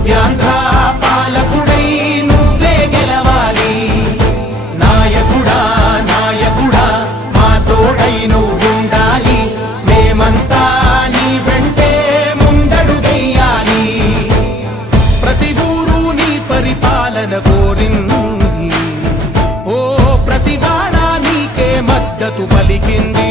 నవ్యాంధ్ర పాలకుడై నువ్వే గెలవాలి. నాయకుడా నాయకుడా మా తోడై నువ్వుండాలి. మేమంతా నీ వెంటే ముందడుగెయ్యాలి ప్రతి ఊరు నీ పరిపాలన కోరింది. ఓ ప్రతి వాడ నీకే మద్దతు పలికింది.